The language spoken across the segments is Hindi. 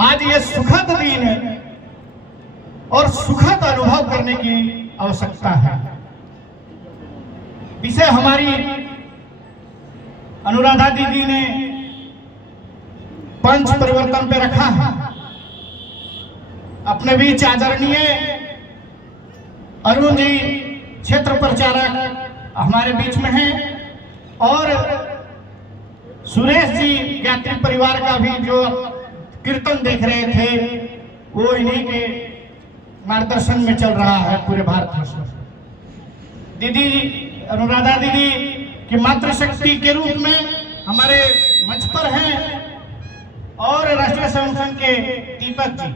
आज ये सुखद दिन और सुखद अनुभव करने की आवश्यकता है। विषय हमारी अनुराधा दीदी ने पंच परिवर्तन पे रखा है। अपने बीच आदरणीय अरुण जी क्षेत्र प्रचारक हमारे बीच में हैं और सुरेश जी गायत्री परिवार का भी जो कीर्तन देख रहे थे वो इन्हीं के मार्गदर्शन में चल रहा है पूरे भारतवर्ष में। दीदी अनुराधा दीदी की मातृशक्ति के रूप में हमारे मंच पर हैं और राष्ट्रीय स्वयं संघ के दीपक जी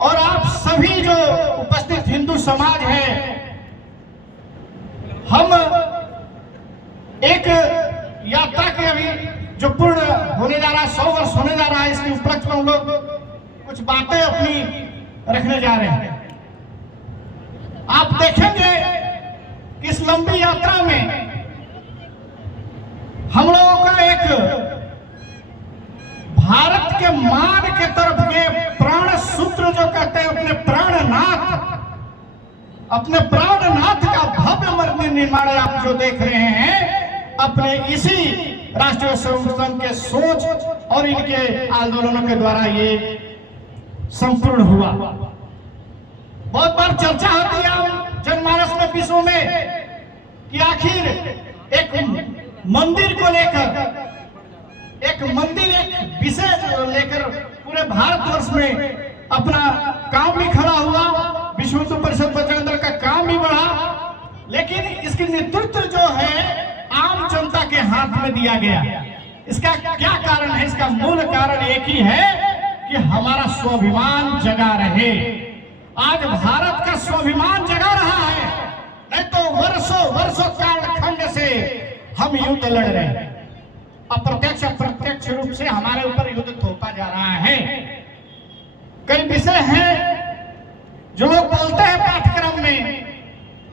और आप सभी जो उपस्थित हिंदू समाज है। हम एक यात्रा के अभी जो पूर्ण होने जा रहा है, 100 वर्ष होने जा रहा है, इसके उपलक्ष्य में हम लोग कुछ बातें अपनी रखने जा रहे हैं। आप देखेंगे कि इस लंबी यात्रा में हम लोगों का एक भारत के मान के तरफ के प्राण सूत्र जो कहते हैं अपने प्राणनाथ का भव्य मंदिर निर्माण आप जो देख रहे हैं अपने इसी राष्ट्रीय स्वयं संघ के सोच और इनके आंदोलनों के द्वारा ये संपूर्ण हुआ। बहुत बार चर्चा होती है जनमानस में विश्व में कि आखिर एक मंदिर को लेकर एक विषय लेकर पूरे भारतवर्ष में अपना काम भी खड़ा हुआ, विश्व हिंदू परिषद बजरंग दल का काम भी बढ़ा, लेकिन इसकी नेतृत्व जो है आम जनता के हाथ में दिया गया। इसका क्या कारण है? इसका मूल कारण एक ही है कि हमारा स्वाभिमान जगा रहे। आज भारत का स्वाभिमान जगा रहा है, नहीं तो वर्षों कालखंड से हम युद्ध लड़ रहे हैं। अप्रत्यक्ष अप्रत्यक्ष रूप से हमारे ऊपर युद्ध थोपा जा रहा है। कई विषय हैं जो लोग बोलते हैं पाठ्यक्रम में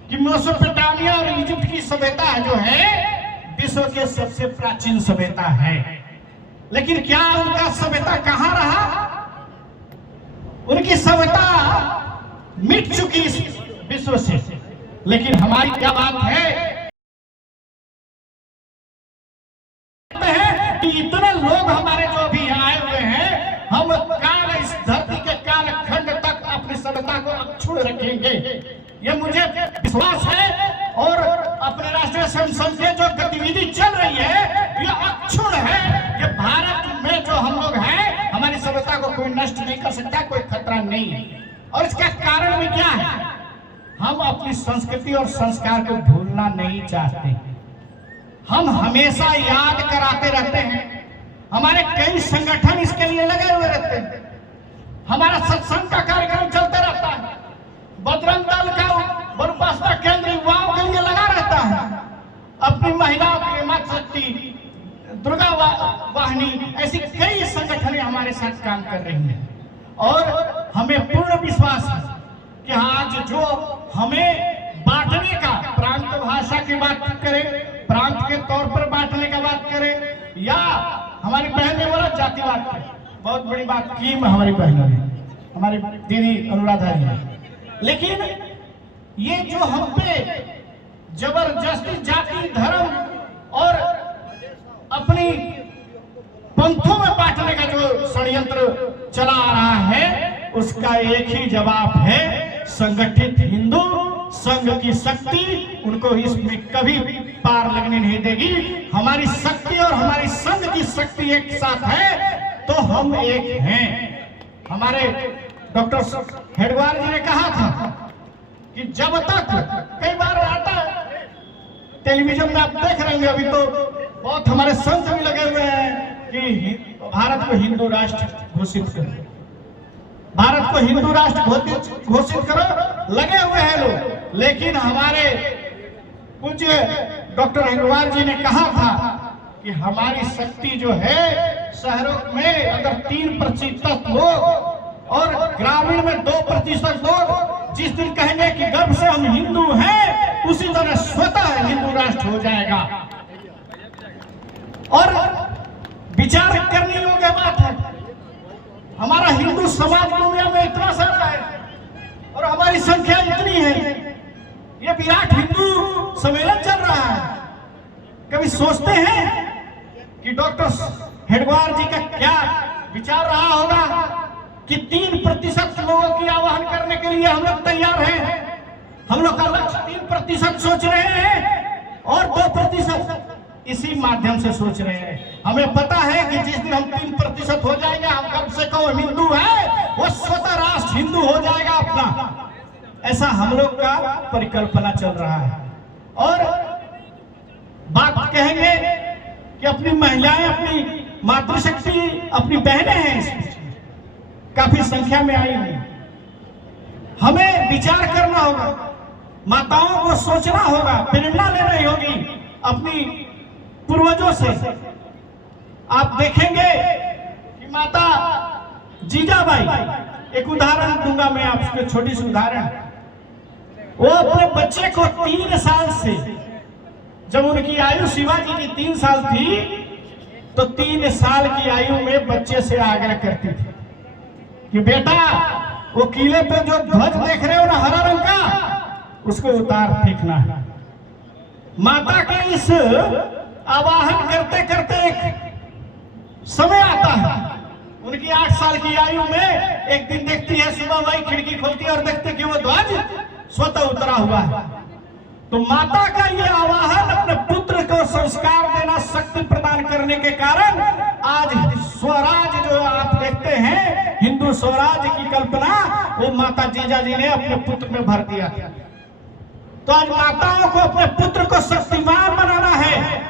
कि मेसोपोटामिया और इजिप्ट की सभ्यता जो है विश्व के सबसे प्राचीन सभ्यता है, लेकिन क्या उनका सभ्यता कहां रहा? उनकी सभ्यता मिट चुकी इस विश्व से। लेकिन हमारी क्या बात है कि इतने लोग हमारे जो भी आए हुए हैं, हम काल इस धरती के काल खंड तक अपनी सभ्यता को अक्षुण्ण रखेंगे, ये मुझे विश्वास है। और अपने राष्ट्रीय स्वयं संघ की जो गतिविधि चल रही है ये अक्षुण्ण है। ये भारत में जो हम लोग हैं हमारी सभ्यता को कोई नष्ट नहीं कर सकता, कोई खतरा नहीं है। और इसका कारण भी क्या है? हम अपनी संस्कृति और संस्कार को भूलना नहीं चाहते। हम हमेशा याद कराते रहते हैं। हमारे कई संगठन इसके लिए लगे हुए रहते हैं। हमारा सत्संग का कार्यक्रम चलते रहता है, बजरंग दल का उपासना केंद्र युवाओं के लिए लगा रहता है, अपनी महिलाओं के लिए मातृ शक्ति, दुर्गा वाहिनी, ऐसी कई संगठनें हमारे साथ काम कर रही हैं। और हमें पूर्ण विश्वास है कि आज जो हमें बांटने का, प्रांत भाषा की बात करें, प्रांत के तौर पर बांटने का बात करें, या हमारी बहन ने बोला जातिवाद करें, बहुत बड़ी बात की हमारी बहनों ने, हमारी दीदी अनुराधा जी ने। लेकिन ये जो हम पे जबरदस्ती जाति धर्म और अपनी पंथों में बांटने का जो षड्यंत्र चला आ रहा है, उसका एक ही जवाब है, संगठित हिंदू संघ की शक्ति उनको इसमें कभी पार लगने नहीं देगी। हमारी शक्ति और हमारी संघ की शक्ति एक साथ है तो हम एक हैं। हमारे डॉक्टर हेडवार जी ने कहा था कि जब तक, कई बार आता है टेलीविजन में आप देख रहे होंगे, अभी तो बहुत हमारे संत भी लगे हुए हैं कि भारत को हिंदू राष्ट्र घोषित करो, भारत को हिंदू राष्ट्र घोषित करो, लगे हुए हैं लोग। लेकिन हमारे पूज्य डॉक्टर हेडवार जी ने कहा था कि हमारी शक्ति जो है, शहरों में अगर 3% लोग और ग्रामीण में 2% लोग जिस दिन कहेंगे कि गर्व से हम हिंदू हैं, उसी तरह स्वतः हिंदू राष्ट्र हो जाएगा। और विचार करने योग्य बात है हिंदू समाज दुनिया में इतना सारा है और हमारी संख्या इतनी है, ये विराट हिंदू सम्मेलन चल रहा है। कभी सोचते हैं कि डॉक्टर हेडगेवार जी का क्या विचार रहा होगा कि 3% लोगों की आह्वान करने के लिए हम लोग तैयार हैं। हम लोग का लक्ष्य 3% सोच रहे हैं और 2% इसी माध्यम से सोच रहे हैं। हमें पता है कि जिस दिन हम 3% हो जाएंगे, हम कब से कहो हिंदू है, वो स्वतः राष्ट्र हिंदू हो जाएगा अपना। ऐसा हम लोग का परिकल्पना चल रहा है। और बात कहेंगे कि अपनी महिलाएं, अपनी मातृशक्ति, अपनी बहनें हैं, इसमें काफी संख्या में आई हुई। हमें विचार करना होगा, माताओं को सोचना होगा, प्रेरणा लेनी होगी अपनी पूर्वजों से। आप देखेंगे कि माता जीजाबाई, एक उदाहरण दूंगा मैं आपको, छोटी सी उदाहरण। वो अपने बच्चे को 3 साल से, जब उनकी आयु शिवाजी की 3 साल थी, तो 3 साल की आयु में बच्चे से आग्रह करती थी कि बेटा वो किले पे जो ध्वज देख रहे हो ना हरा रंग का, उसको उतार फेंकना है। माता के इस आवाहन करते करते एक समय आता है, उनकी 8 साल की आयु में एक दिन देखती है, सुबह वही खिड़की खोलती है और देखते कि वो ध्वज स्वतः उतरा हुआ है। तो माता का ये आवाहन अपने पुत्र को संस्कार देना, शक्ति प्रदान करने के कारण आज स्वराज जो आप देखते हैं, हिंदू स्वराज की कल्पना, वो माता जीजाजी ने अपने पुत्र में भर दिया। तो आज माताओं को अपने पुत्र को शक्तिमान बनाना है।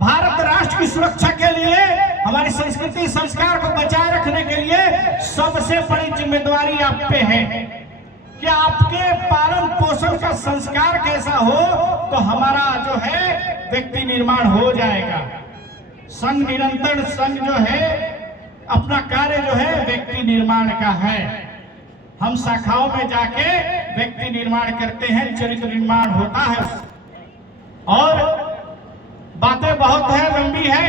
भारत राष्ट्र की सुरक्षा के लिए, हमारी संस्कृति संस्कार को बचाए रखने के लिए सबसे बड़ी जिम्मेदारी आप पे है कि आपके पालन पोषण का संस्कार कैसा हो, तो हमारा जो है व्यक्ति निर्माण हो जाएगा। संघ निरंतर संघ जो है अपना कार्य जो है व्यक्ति निर्माण का है। हम शाखाओं में जाके व्यक्ति निर्माण करते हैं, चरित्र निर्माण होता है। और बातें बहुत है, लंबी है,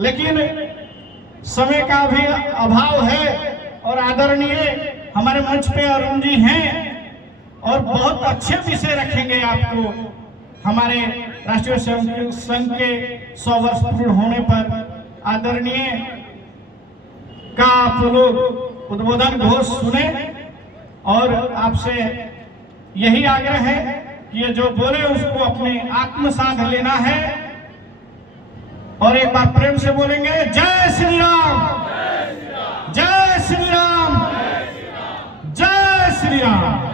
लेकिन समय का भी अभाव है। और आदरणीय हमारे मंच पे अरुण जी हैं और बहुत अच्छे विषय रखेंगे आपको। हमारे राष्ट्रीय स्वयंसेवक संघ के 100 वर्ष पूर्ण होने पर आदरणीय का आप लोग उद्बोधन घोष सुने और आपसे यही आग्रह है कि ये जो बोले उसको अपने आत्मसात लेना है। और एक बार प्रेम से बोलेंगे, जय श्री राम, जय श्री राम, जय श्री राम।